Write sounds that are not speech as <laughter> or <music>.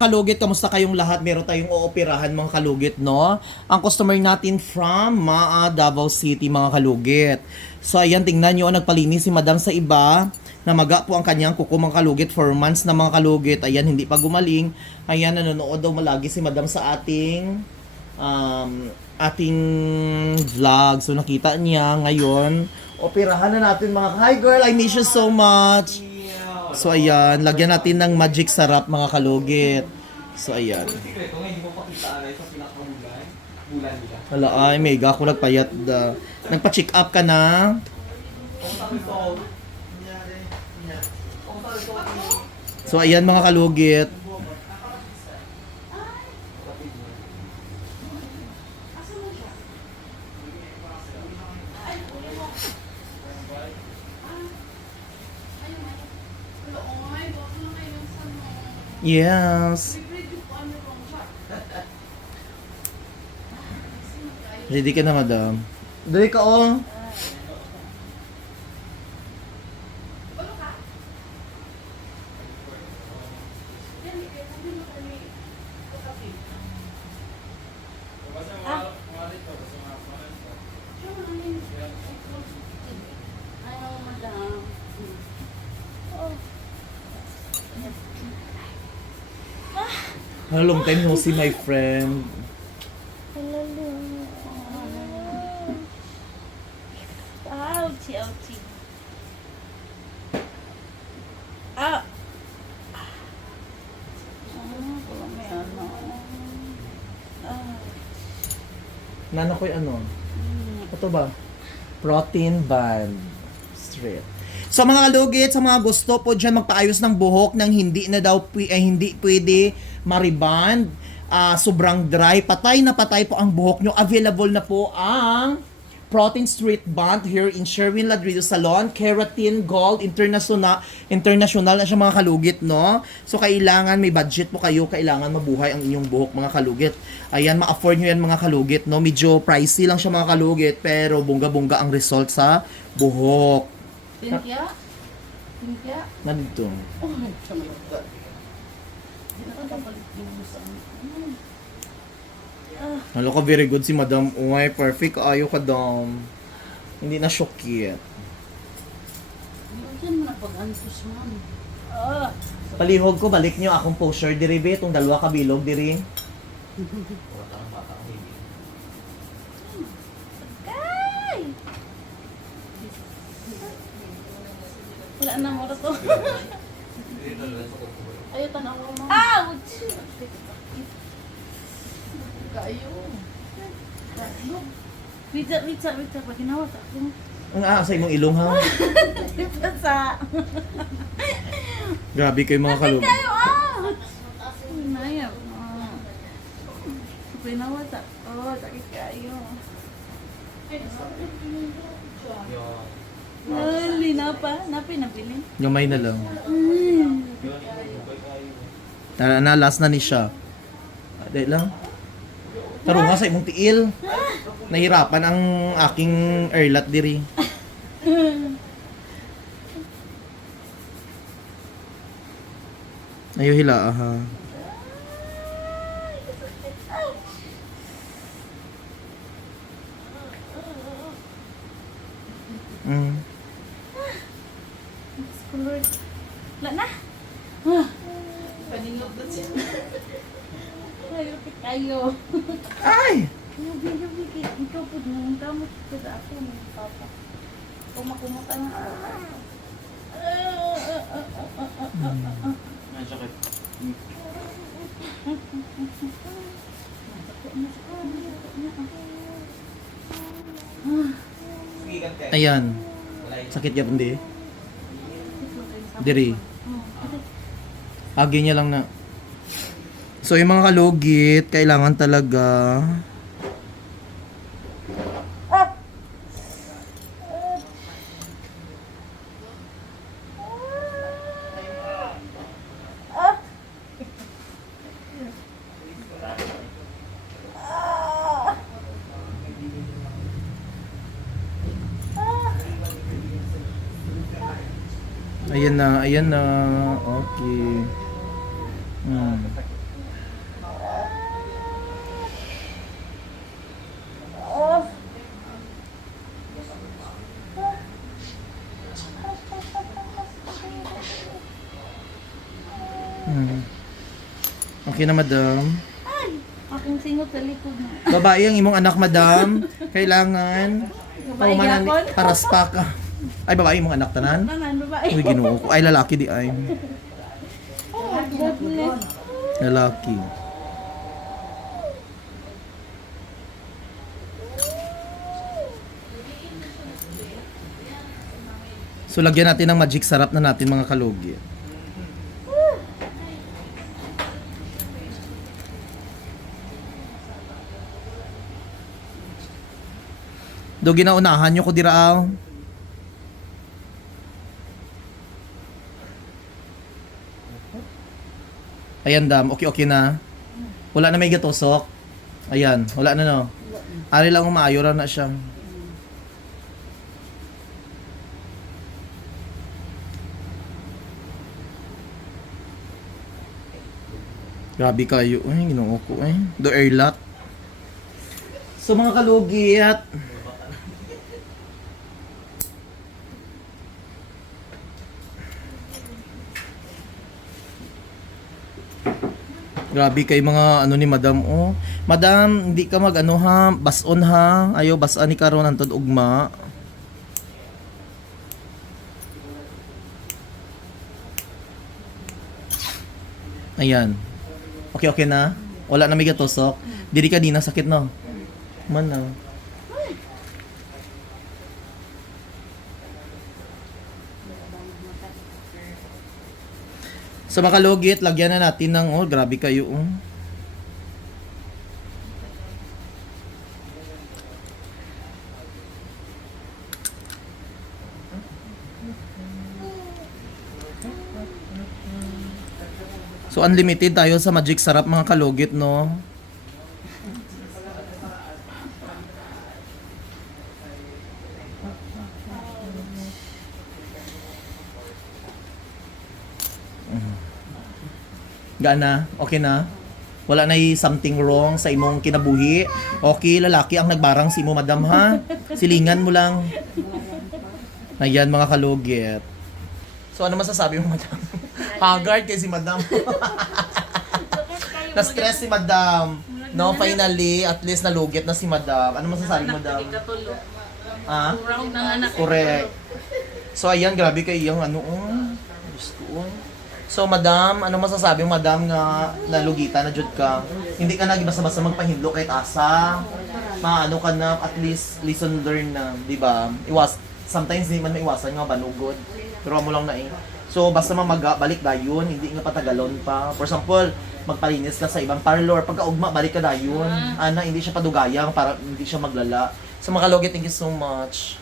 Kalugit, kamusta kayong lahat? Meron tayong ooperahan mga kalugit, no? Ang customer natin from Maa, Davao City, mga kalugit. So, ayan, tingnan nyo, nagpalinis si madam sa iba. Namaga po ang kanyang kuko mga kalugit for months na mga kalugit. Ayan, hindi pa gumaling. Ayan, nanonood daw malagi si madam sa ating um, ating vlog. So, nakita niya ngayon. Operahan na natin mga, hi girl, I miss you so much. So ayan, lagyan natin ng magic sarap mga kalugit. So ayan. Hala ay, mega ako nagpayat da. Nagpa-check up ka na. Kung sa result, kung sa result, So ayan mga kalugit. Yes. Ready ka na, madam? Dali ka, oh. Hello, long time no see, my friend. Ouchie, ouchie. Ah! Ah, ano. Ah. Nano ko ano? Ito ba? Protein band strip. Sa mga kalugit, sa mga gusto po dyan magpaayos ng buhok nang hindi na daw eh, hindi pwede mariband, ah, sobrang dry, patay na patay po ang buhok nyo. Available na po ang Protein Street Band here in Sherwin Ladrillo Salon, Keratin Gold International International na siya mga kalugit, no? So kailangan may budget po kayo, kailangan mabuhay ang inyong buhok mga kalugit. Ayan, ma-afford nyo yan mga kalugit, no? Medyo pricey lang siya mga kalugit, pero bunga-bunga ang result sa buhok. Pinkya? Pinkya? Nandito. Oh, na ka very good si Madam Uy. Perfect. Ayaw ka, Dom. Hindi na syokit. Hindi mo na pag-antos, ma'am. Ah! Palihog ko, balik nyo akong poster diri be, itong dalawa kabilog diri. Kay! Wala na mo to. Ayaw, tanaw mo, ma'am. Ouch! Kayo. Kayo. Wita, wita, wita. Pag ginawa sa ako. Ang aasay mong ilong ha. Wita sa... Grabe kayo mga kalug. Kayo, ouch! Naya. ah. Ginawa sa... Oh, sakit kayo. Nali na pa. Napi, nabilin. Gamay na lang. Mm. Tara na, last na ni siya. Dahil lang. Taro nga sa imong tiil. Nahirapan ang aking erlat diri. Ayaw hila, aha. Mm. Lord. Wala na. Paningok na siya. Ayaw, kayo. Ay! Yubi, kay ikaw po nung gamot ko sa ako ng papa. Kumakuma ka na. Ayan. Sakit ya hindi. Diri. Agi niya lang na. So yung mga kalugit, kailangan talaga Ayan na, ayan na. Okay. Hmm. Hmm. Okay na, madam. Aking singot sa likod na. Babae ang imong anak, madam. Kailangan. Babae Paumanan- gyapon? Para spa ka. Ay, babae imong anak tanan? Tanan, babae. Uy, ginoo ko. Ay, lalaki di ay. Oh, goodness. Lalaki. So, lagyan natin ng magic sarap na natin mga kalugi. Do ginaunahan nyo ko diraaw. Ayan dam, okay okay na. Wala na may gatusok. Ayan, wala na no. Ari lang umaayo na siya. Grabe kayo. Ay, ginoo ko eh. Do airlock. So mga kalugit, Grabe kay mga ano ni Madam oh. Madam, hindi ka mag ano ha, bason ha. Ayo basan ni karon antod ugma. Ayan. Okay, okay na. Wala na may gatusok. Diri ka di na sakit no. Man na. Sa makalugit, lagyan na natin ng, oh, grabe kayo, oh. So, unlimited tayo sa Magic Sarap, mga kalugit, no? Gana? Okay na? Wala na something wrong sa imong kinabuhi? Okay, lalaki ang nagbarang si mo, madam, ha? Silingan mo lang. Ayan, mga kalugit. So, ano masasabi mo, madam? <laughs> Haggard kay si madam. <laughs> Na-stress si madam. No, finally, at least nalugit na si madam. Ano masasabi mo, madam? Ah? Correct. So ayan, grabe kay iyang ano oh. Gusto ko. So madam, ano masasabi mo madam nga nalugitan na jud ka? Hindi ka nag basta-basta magpahindlo kahit asa. Maano ka na at least lesson learned na, di ba? Iwas sometimes hindi man maiwasan nga banugod. Pero mo lang na eh. So basta mamaga, balik dayon, hindi nga patagalon pa. For example, magpalinis ka sa ibang parlor, pagka ugma balik ka dayon. Ana, hindi siya padugayang para hindi siya maglala. So mga thank you so much.